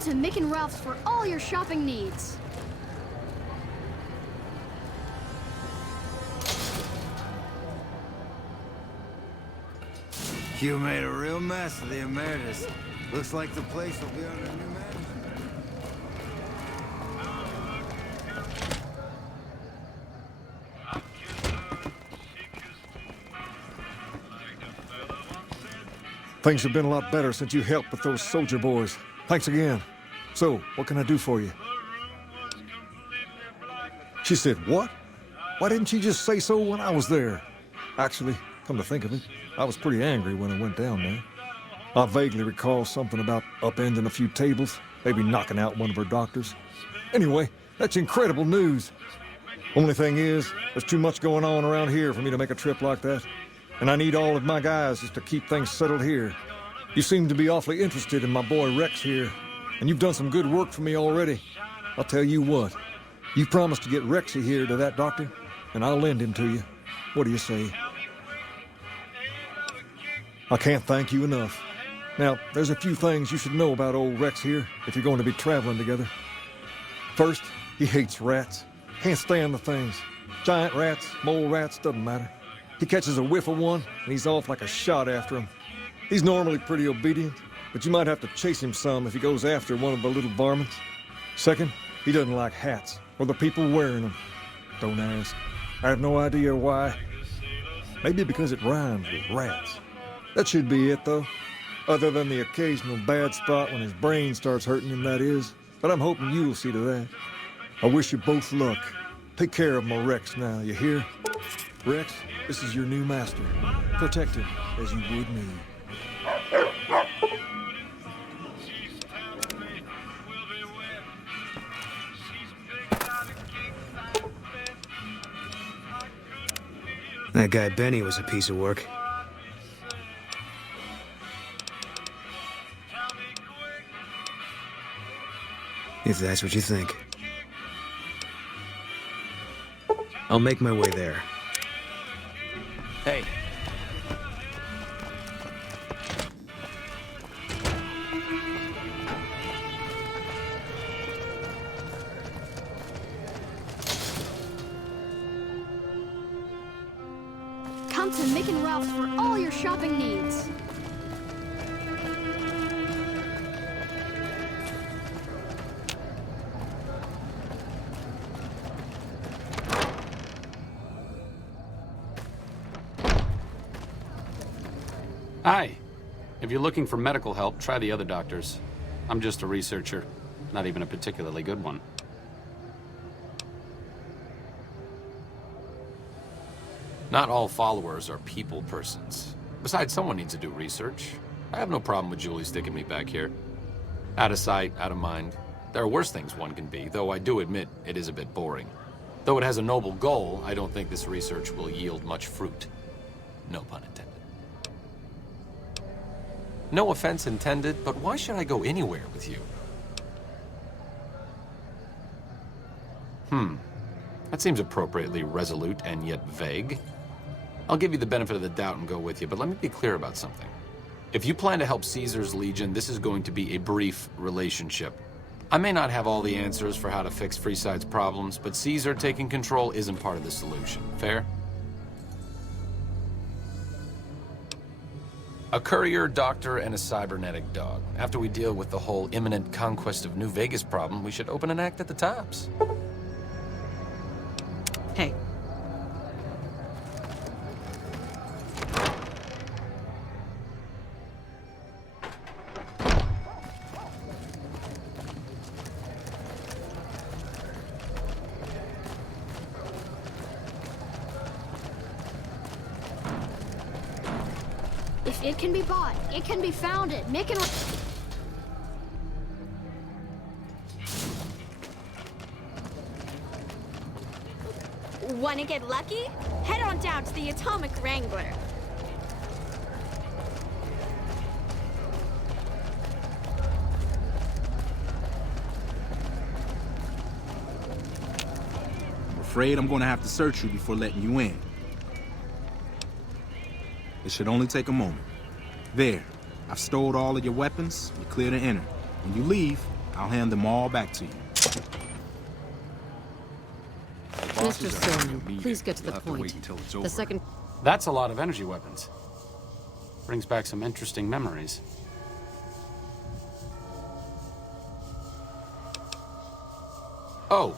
to Mick and Ralph's for all your shopping needs. You made a real mess of the Emeritus. Looks like the place will be under new management. Things have been a lot better since you helped with those soldier boys. Thanks again. So, what can I do for you? She said, what? Why didn't she just say so when I was there? Actually, come to think of it, I was pretty angry when I went down there. I vaguely recall something about upending a few tables, maybe knocking out one of her doctors. Anyway, that's incredible news. Only thing is, there's too much going on around here for me to make a trip like that. And I need all of my guys just to keep things settled here. You seem to be awfully interested in my boy Rex here, and you've done some good work for me already. I'll tell you what, you promised to get Rexy here to that doctor, and I'll lend him to you. What do you say? I can't thank you enough. Now, there's a few things you should know about old Rex here if you're going to be traveling together. First, he hates rats. Can't stand the things. Giant rats, mole rats, doesn't matter. He catches a whiff of one, and he's off like a shot after him. He's normally pretty obedient, but you might have to chase him some if he goes after one of the little varmints. Second, he doesn't like hats, or the people wearing them. Don't ask. I have no idea why. Maybe because it rhymes with rats. That should be it, though. Other than the occasional bad spot when his brain starts hurting him, that is. But I'm hoping you'll see to that. I wish you both luck. Take care of my Rex now, you hear? Rex, this is your new master. Protect him as you would me. That guy Benny was a piece of work. If that's what you think. I'll make my way there. Hey. Come to Mick and Ralph's for all your shopping needs. Hi. If you're looking for medical help, try the other doctors. I'm just a researcher, not even a particularly good one. Not all followers are people persons. Besides, someone needs to do research. I have no problem with Julie sticking me back here. Out of sight, out of mind. There are worse things one can be, though I do admit it is a bit boring. Though it has a noble goal, I don't think this research will yield much fruit. No pun intended. No offense intended, but why should I go anywhere with you? That seems appropriately resolute and yet vague. I'll give you the benefit of the doubt and go with you, but let me be clear about something. If you plan to help Caesar's Legion, this is going to be a brief relationship. I may not have all the answers for how to fix Freeside's problems, but Caesar taking control isn't part of the solution. Fair? A courier, doctor, and a cybernetic dog. After we deal with the whole imminent conquest of New Vegas problem, we should open an act at the tops. Hey. If it can be bought, it can be founded. Mick and... Wanna get lucky? Head on down to the Atomic Wrangler. I'm afraid I'm gonna have to search you before letting you in. It should only take a moment. There, I've stowed all of your weapons. You're clear to enter. When you leave, I'll hand them all back to you. Mr. Soren, please get to the point. The second... That's a lot of energy weapons. Brings back some interesting memories. Oh,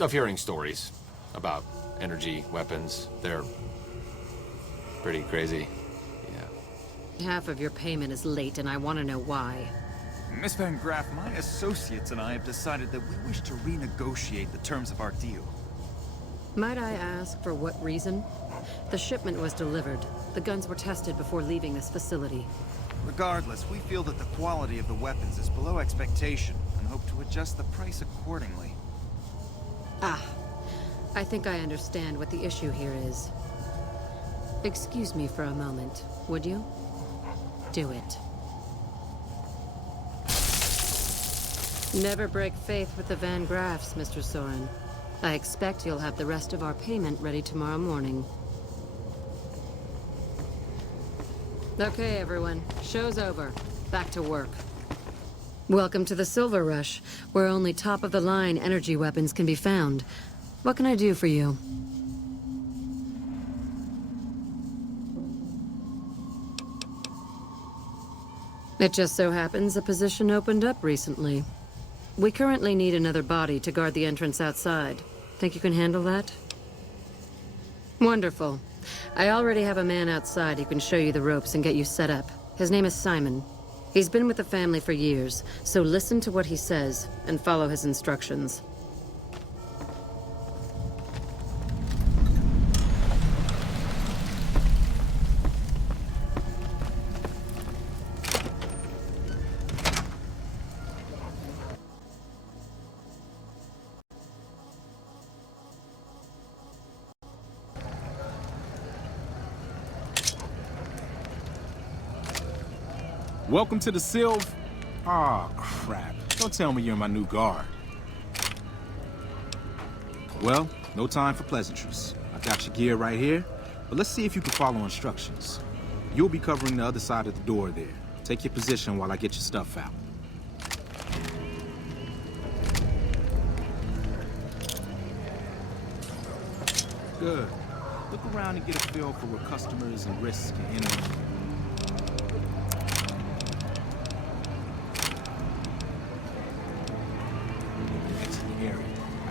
of hearing stories about energy weapons. They're pretty crazy. Yeah. Half of your payment is late, and I want to know why. Miss Van Graff, my associates and I have decided that we wish to renegotiate the terms of our deal. Might I ask for what reason? The shipment was delivered. The guns were tested before leaving this facility. Regardless, we feel that the quality of the weapons is below expectation and hope to adjust the price accordingly. Ah, I think I understand what the issue here is. Excuse me for a moment, would you? Do it. Never break faith with the Van Graffs, Mr. Soren. I expect you'll have the rest of our payment ready tomorrow morning. Okay, everyone. Show's over. Back to work. Welcome to the Silver Rush, where only top-of-the-line energy weapons can be found. What can I do for you? It just so happens a position opened up recently. We currently need another body to guard the entrance outside. Think you can handle that? Wonderful. I already have a man outside who can show you the ropes and get you set up. His name is Simon. He's been with the family for years, so listen to what he says and follow his instructions. Welcome to the Silv... Aw, crap. Don't tell me you're my new guard. Well, no time for pleasantries. I've got your gear right here, but let's see if you can follow instructions. You'll be covering the other side of the door there. Take your position while I get your stuff out. Good. Look around and get a feel for where customers and risks can enter.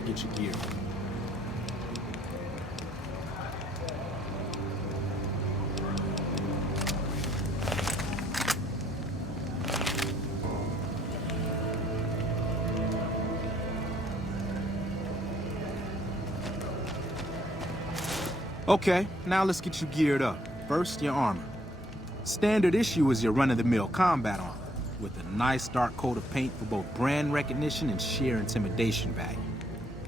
Get your gear. Okay, now let's get you geared up. First, your armor. Standard issue is your run-of-the-mill combat armor, with a nice dark coat of paint for both brand recognition and sheer intimidation value.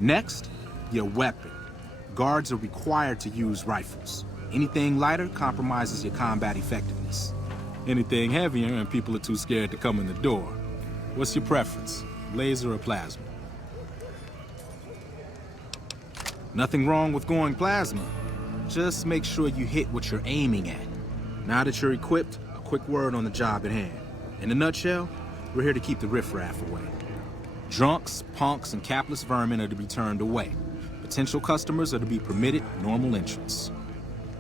Next, your weapon. Guards are required to use rifles. Anything lighter compromises your combat effectiveness. Anything heavier and people are too scared to come in the door. What's your preference, laser or plasma? Nothing wrong with going plasma. Just make sure you hit what you're aiming at. Now that you're equipped, a quick word on the job at hand. In a nutshell, we're here to keep the riffraff away. Drunks, punks, and capless vermin are to be turned away. Potential customers are to be permitted normal entrance.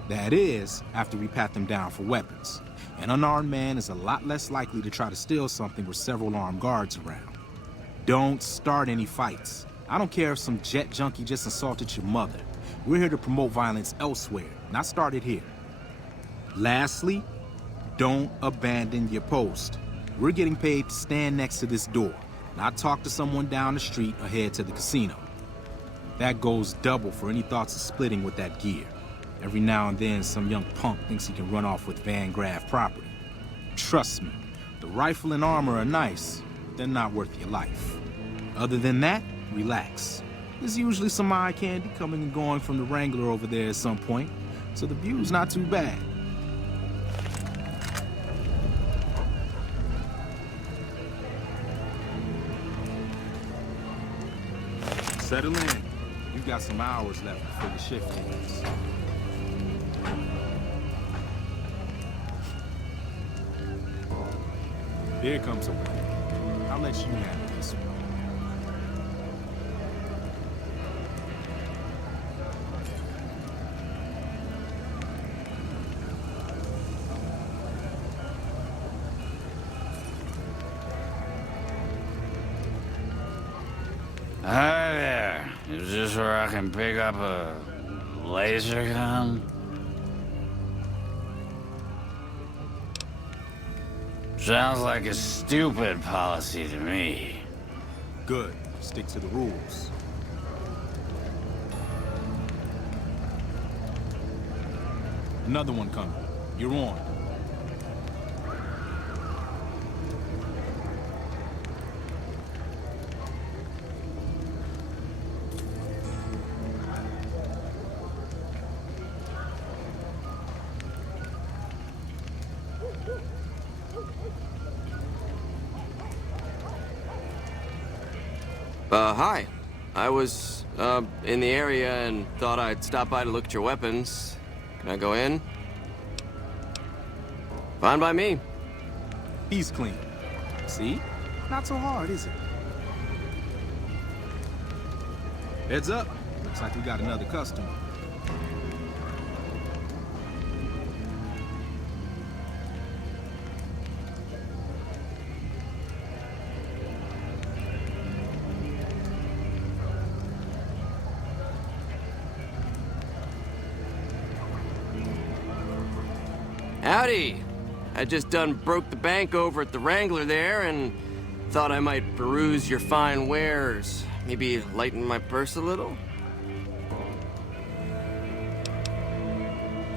That is, after we pat them down for weapons. An unarmed man is a lot less likely to try to steal something with several armed guards around. Don't start any fights. I don't care if some jet junkie just assaulted your mother. We're here to promote violence elsewhere, not start it here. Lastly, don't abandon your post. We're getting paid to stand next to this door, not talk to someone down the street or head to the casino. That goes double for any thoughts of splitting with that gear. Every now and then, some young punk thinks he can run off with Van Graff property. Trust me, the rifle and armor are nice, but they're not worth your life. Other than that, relax. There's usually some eye candy coming and going from the Wrangler over there at some point, so the view's not too bad. Settle in. You've got some hours left before the shift ends. Here comes a way. I'll let you handle this one. Hi there. Is this where I can pick up a laser gun? Sounds like a stupid policy to me. Good. Stick to the rules. Another one coming. You're on. Hi. I was, in the area and thought I'd stop by to look at your weapons. Can I go in? Fine by me. He's clean. See? Not so hard, is it? Heads up. Looks like we got another customer. Howdy. I just done broke the bank over at the Wrangler there and thought I might peruse your fine wares. Maybe lighten my purse a little?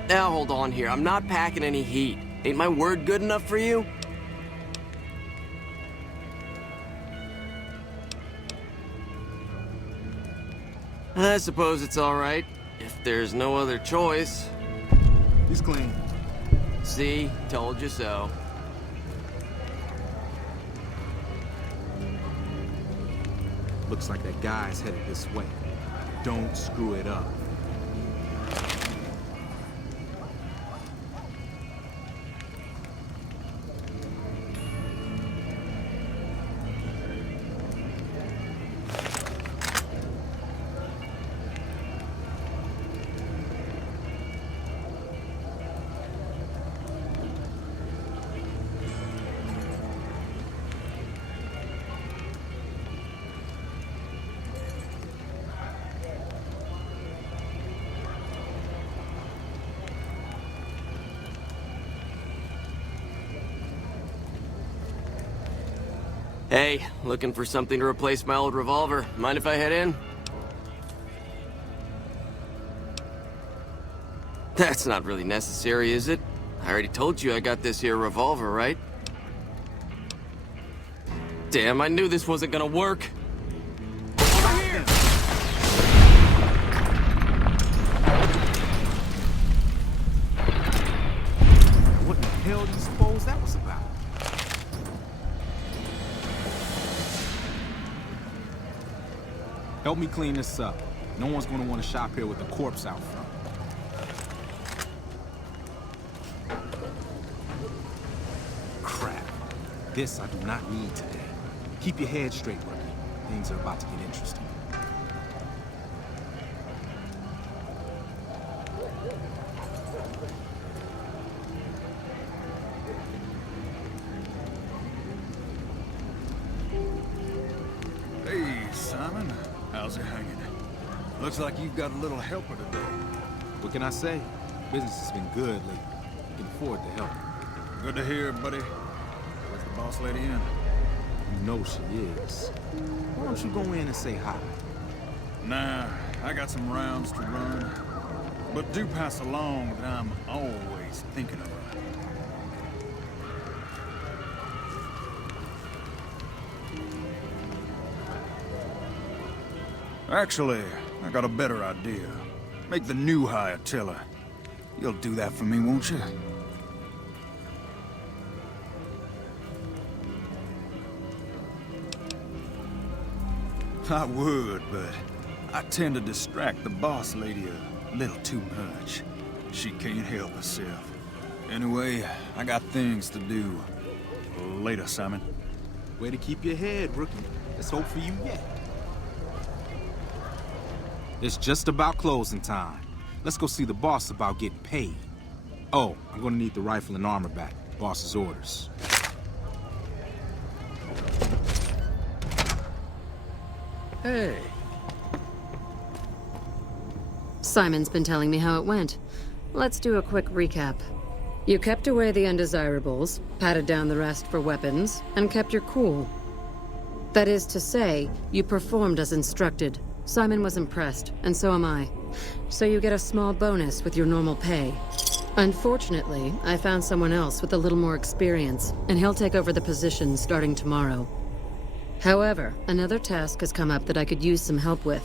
Now hold on here. I'm not packing any heat. Ain't my word good enough for you? I suppose it's all right, if there's no other choice. He's clean. See? Told you so. Looks like that guy's headed this way. Don't screw it up. Hey, looking for something to replace my old revolver. Mind if I head in? That's not really necessary, is it? I already told you I got this here revolver, right? Damn, I knew this wasn't gonna work. Over here! What in the hell do you suppose that was about? Help me clean this up. No one's gonna want to shop here with a corpse out front. Crap. This I do not need today. Keep your head straight, rookie. Things are about to get interesting. Hey, Simon. How's it hanging? Looks like you've got a little helper today. What can I say? Business has been good lately. Can afford the help. Good to hear, buddy. Where's the boss lady in? You know she is. Why don't you go in and say hi? Nah, I got some rounds to run. But do pass along that I'm always thinking of her. Actually, I got a better idea. Make the new hire tell her. You'll do that for me, won't you? I would, but I tend to distract the boss lady a little too much. She can't help herself. Anyway, I got things to do. Later, Simon. Way to keep your head, rookie. Let's hope for you yet. It's just about closing time. Let's go see the boss about getting paid. Oh, I'm gonna need the rifle and armor back. Boss's orders. Hey. Simon's been telling me how it went. Let's do a quick recap. You kept away the undesirables, patted down the rest for weapons, and kept your cool. That is to say, you performed as instructed. Simon was impressed, and so am I. So you get a small bonus with your normal pay. Unfortunately, I found someone else with a little more experience, and he'll take over the position starting tomorrow. However, another task has come up that I could use some help with,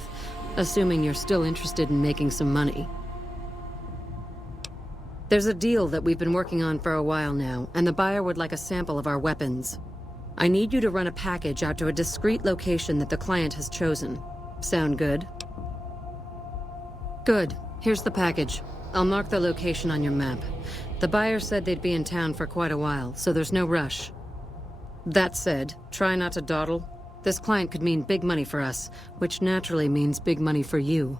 assuming you're still interested in making some money. There's a deal that we've been working on for a while now, and the buyer would like a sample of our weapons. I need you to run a package out to a discreet location that the client has chosen. Sound good? Good. Here's the package. I'll mark the location on your map. The buyer said they'd be in town for quite a while, so there's no rush. That said, try not to dawdle. This client could mean big money for us, which naturally means big money for you.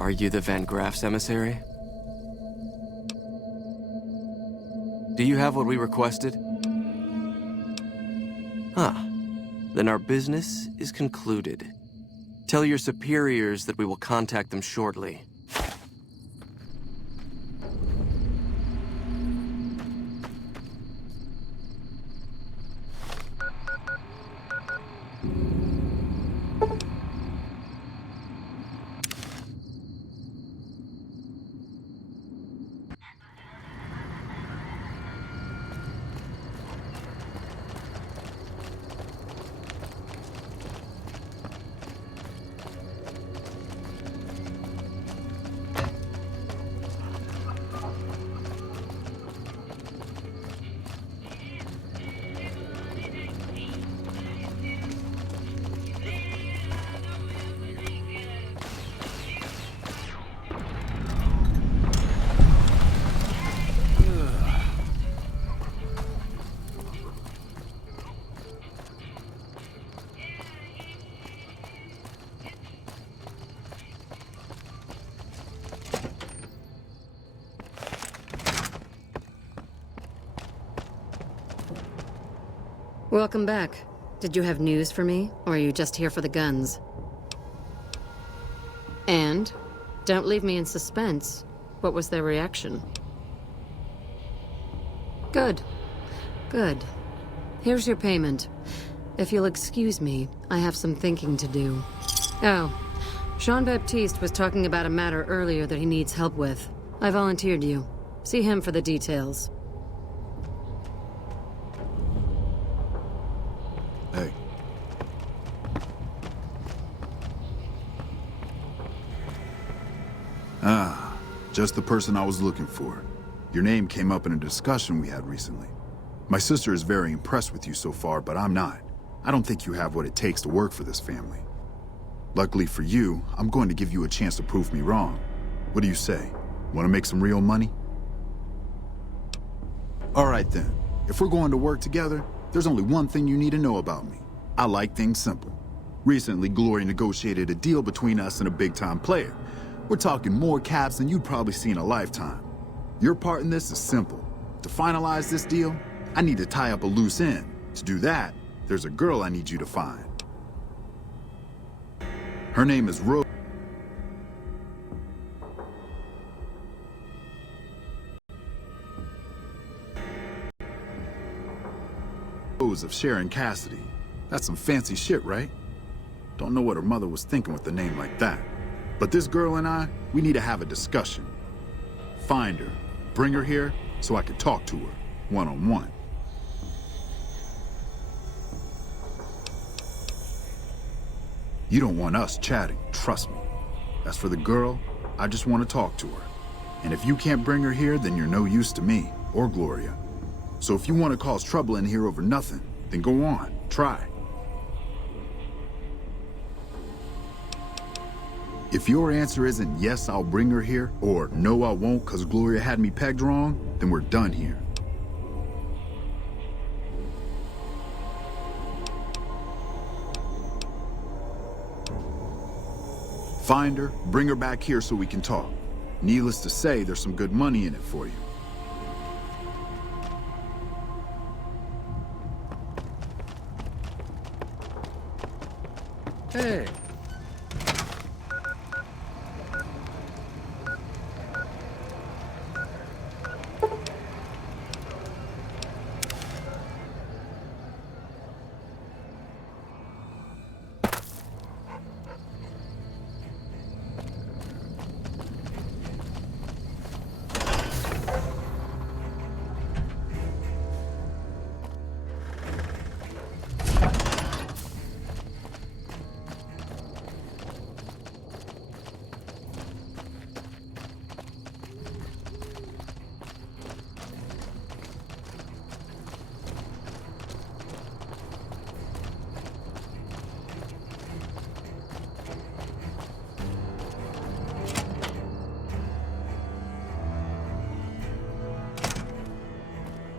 Are you the Van Graff's emissary? Do you have what we requested? Huh. Then our business is concluded. Tell your superiors that we will contact them shortly. Welcome back. Did you have news for me, or are you just here for the guns? And? Don't leave me in suspense. What was their reaction? Good. Good. Here's your payment. If you'll excuse me, I have some thinking to do. Oh, Jean-Baptiste was talking about a matter earlier that he needs help with. I volunteered you. See him for the details. Hey. Ah, just the person I was looking for. Your name came up in a discussion we had recently. My sister is very impressed with you so far, but I'm not. I don't think you have what it takes to work for this family. Luckily for you, I'm going to give you a chance to prove me wrong. What do you say? Want to make some real money? All right then. If we're going to work together, there's only one thing you need to know about me. I like things simple. Recently, Gloria negotiated a deal between us and a big-time player. We're talking more caps than you'd probably see in a lifetime. Your part in this is simple. To finalize this deal, I need to tie up a loose end. To do that, there's a girl I need you to find. Her name is Rose of Sharon Cassidy. That's some fancy shit, right? Don't know what her mother was thinking with a name like that. But this girl and I, we need to have a discussion. Find her, bring her here, so I can talk to her, one-on-one. You don't want us chatting, trust me. As for the girl, I just want to talk to her. And if you can't bring her here, then you're no use to me, or Gloria. So if you want to cause trouble in here over nothing, then go on, try. If your answer isn't yes, I'll bring her here, or no, I won't because Gloria had me pegged wrong, then we're done here. Find her, bring her back here so we can talk. Needless to say, there's some good money in it for you. Hey.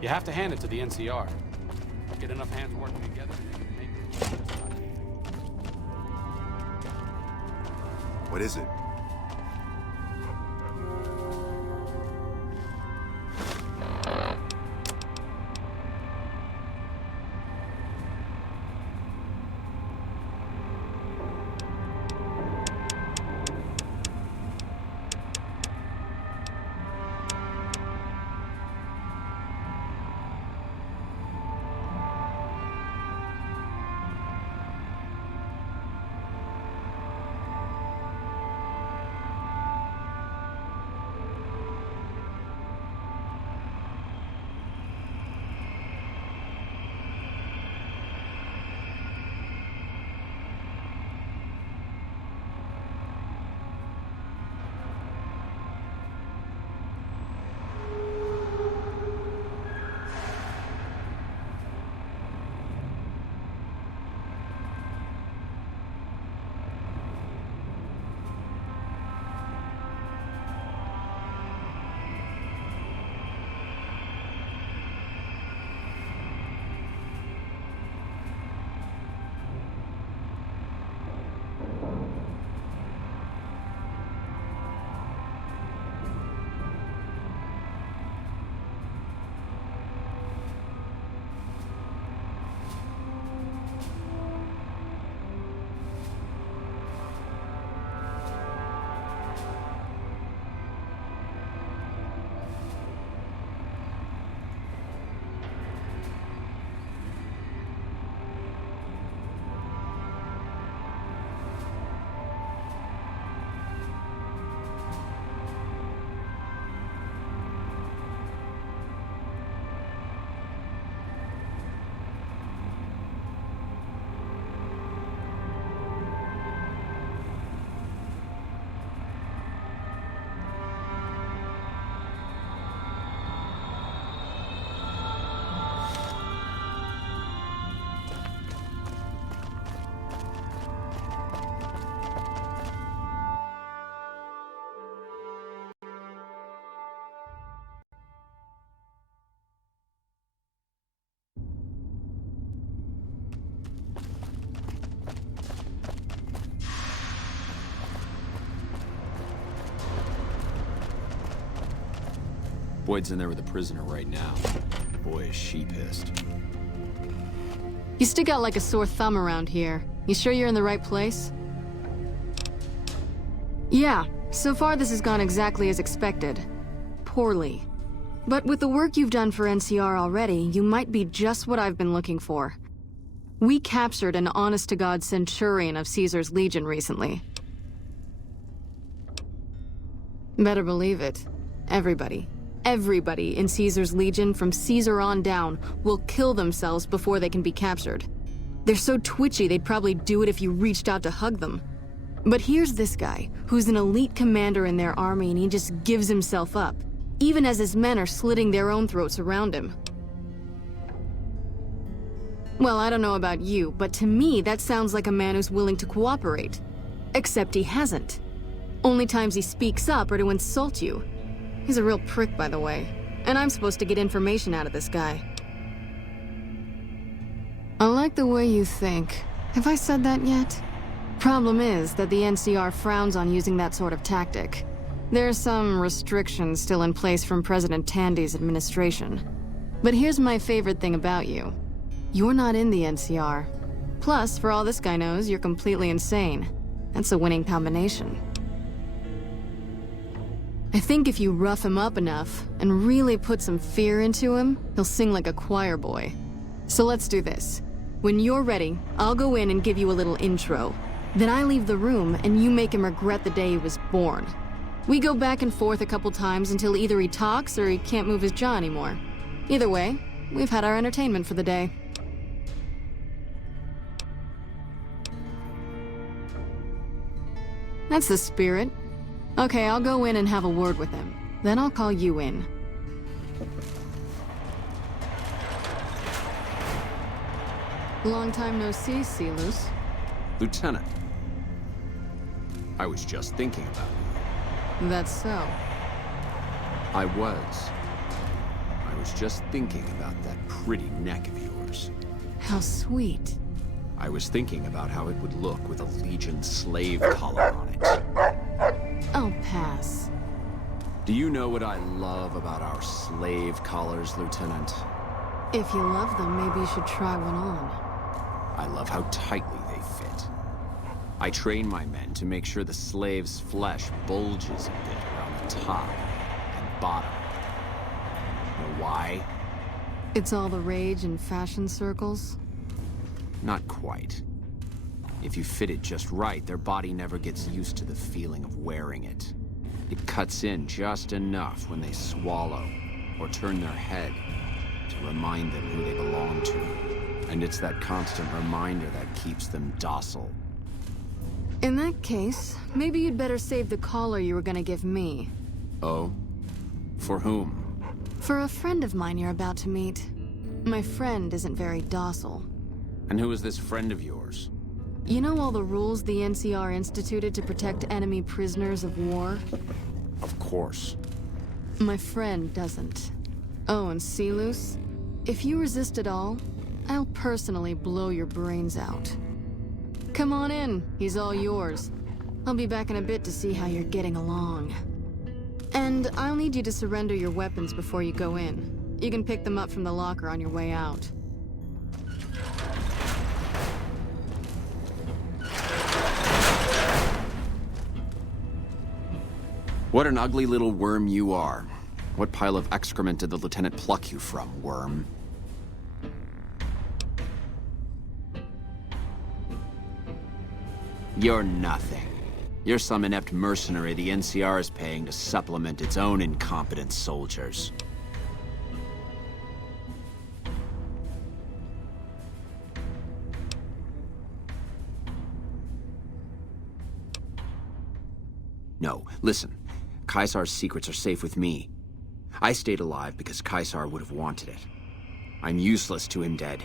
You have to hand it to the NCR. Get enough hands working together. What is it? Boyd's in there with a prisoner right now. Boy, is she pissed. You stick out like a sore thumb around here. You sure you're in the right place? Yeah, so far this has gone exactly as expected. Poorly. But with the work you've done for NCR already, you might be just what I've been looking for. We captured an honest-to-God centurion of Caesar's Legion recently. Better believe it. Everybody in Caesar's Legion from Caesar on down will kill themselves before they can be captured. They're so twitchy they'd probably do it if you reached out to hug them. But here's this guy, who's an elite commander in their army, and he just gives himself up, even as his men are slitting their own throats around him. Well, I don't know about you, but to me that sounds like a man who's willing to cooperate. Except he hasn't. Only times he speaks up are to insult you. He's a real prick, by the way. And I'm supposed to get information out of this guy. I like the way you think. Have I said that yet? Problem is that the NCR frowns on using that sort of tactic. There's some restrictions still in place from President Tandy's administration. But here's my favorite thing about you. You're not in the NCR. Plus, for all this guy knows, you're completely insane. That's a winning combination. I think if you rough him up enough and really put some fear into him, he'll sing like a choir boy. So let's do this. When you're ready, I'll go in and give you a little intro. Then I leave the room and you make him regret the day he was born. We go back and forth a couple times until either he talks or he can't move his jaw anymore. Either way, we've had our entertainment for the day. That's the spirit. Okay, I'll go in and have a word with him. Then I'll call you in. Long time no see, Celus. Lieutenant, I was just thinking about you. That's so. I was just thinking about that pretty neck of yours. How sweet. I was thinking about how it would look with a Legion slave collar on it. I'll pass. Do you know what I love about our slave collars, Lieutenant? If you love them, maybe you should try one on. I love how tightly they fit. I train my men to make sure the slave's flesh bulges a bit around the top and bottom. Know why? It's all the rage in fashion circles? Not quite. If you fit it just right, their body never gets used to the feeling of wearing it. It cuts in just enough when they swallow or turn their head to remind them who they belong to. And it's that constant reminder that keeps them docile. In that case, maybe you'd better save the collar you were gonna give me. Oh? For whom? For a friend of mine you're about to meet. My friend isn't very docile. And who is this friend of yours? You know all the rules the NCR instituted to protect enemy prisoners of war? Of course. My friend doesn't. Oh, and Celus? If you resist at all, I'll personally blow your brains out. Come on in, he's all yours. I'll be back in a bit to see how you're getting along. And I'll need you to surrender your weapons before you go in. You can pick them up from the locker on your way out. What an ugly little worm you are. What pile of excrement did the lieutenant pluck you from, worm? You're nothing. You're some inept mercenary the NCR is paying to supplement its own incompetent soldiers. No, listen. Caesar's secrets are safe with me. I stayed alive because Caesar would have wanted it. I'm useless to him dead.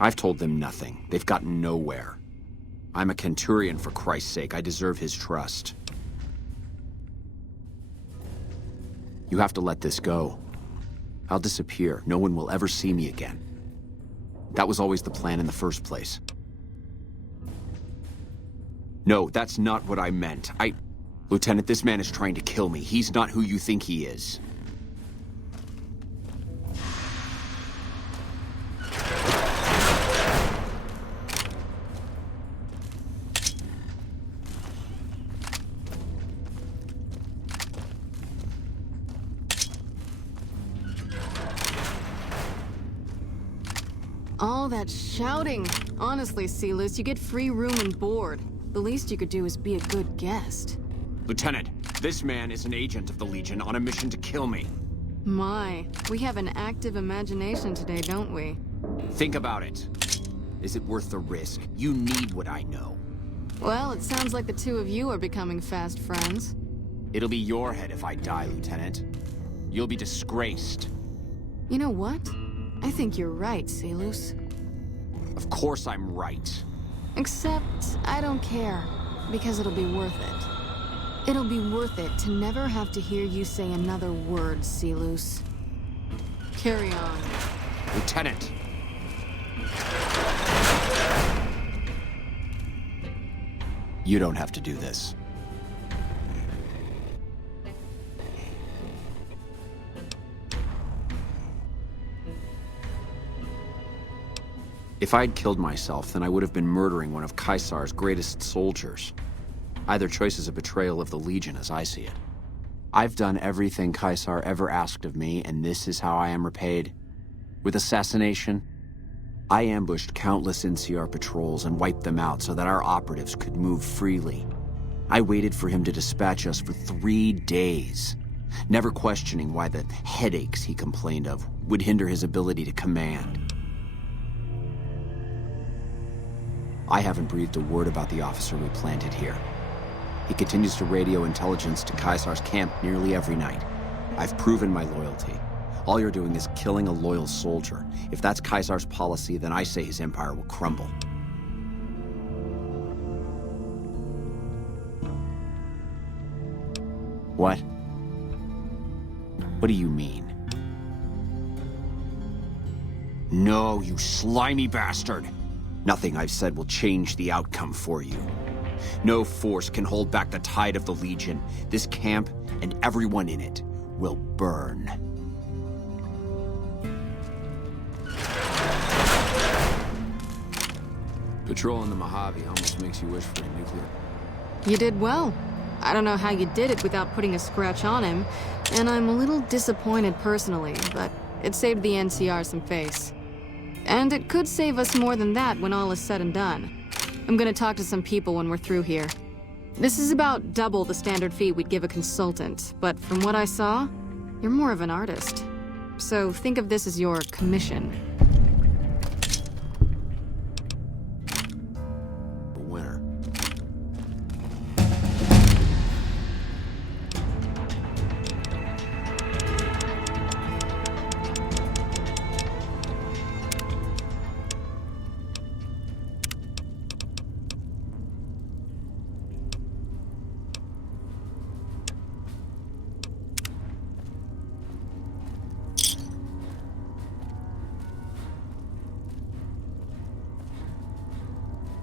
I've told them nothing. They've gotten nowhere. I'm a Centurion, for Christ's sake. I deserve his trust. You have to let this go. I'll disappear. No one will ever see me again. That was always the plan in the first place. No, that's not what I meant. Lieutenant, this man is trying to kill me. He's not who you think he is. All that shouting. Honestly, Sealus, you get free room and board. The least you could do is be a good guest. Lieutenant, this man is an agent of the Legion on a mission to kill me. My, we have an active imagination today, don't we? Think about it. Is it worth the risk? You need what I know. Well, it sounds like the two of you are becoming fast friends. It'll be your head if I die, Lieutenant. You'll be disgraced. You know what? I think you're right, Sealus. Of course I'm right. Except, I don't care, because it'll be worth it. It'll be worth it to never have to hear you say another word, Sealus. Carry on. Lieutenant! You don't have to do this. If I'd killed myself, then I would have been murdering one of Caesar's greatest soldiers. Either choice is a betrayal of the Legion as I see it. I've done everything Caesar ever asked of me, and this is how I am repaid. With assassination, I ambushed countless NCR patrols and wiped them out so that our operatives could move freely. I waited for him to dispatch us for 3 days, never questioning why the headaches he complained of would hinder his ability to command. I haven't breathed a word about the officer we planted here. He continues to radio intelligence to Caesar's camp nearly every night. I've proven my loyalty. All you're doing is killing a loyal soldier. If that's Caesar's policy, then I say his empire will crumble. What? What do you mean? No, you slimy bastard! Nothing I've said will change the outcome for you. No force can hold back the tide of the Legion. This camp and everyone in it will burn. Patrolling the Mojave almost makes you wish for a nuclear. You did well. I don't know how you did it without putting a scratch on him, and I'm a little disappointed personally, but it saved the NCR some face. And it could save us more than that when all is said and done. I'm gonna talk to some people when we're through here. This is about double the standard fee we'd give a consultant, but from what I saw, you're more of an artist. So think of this as your commission.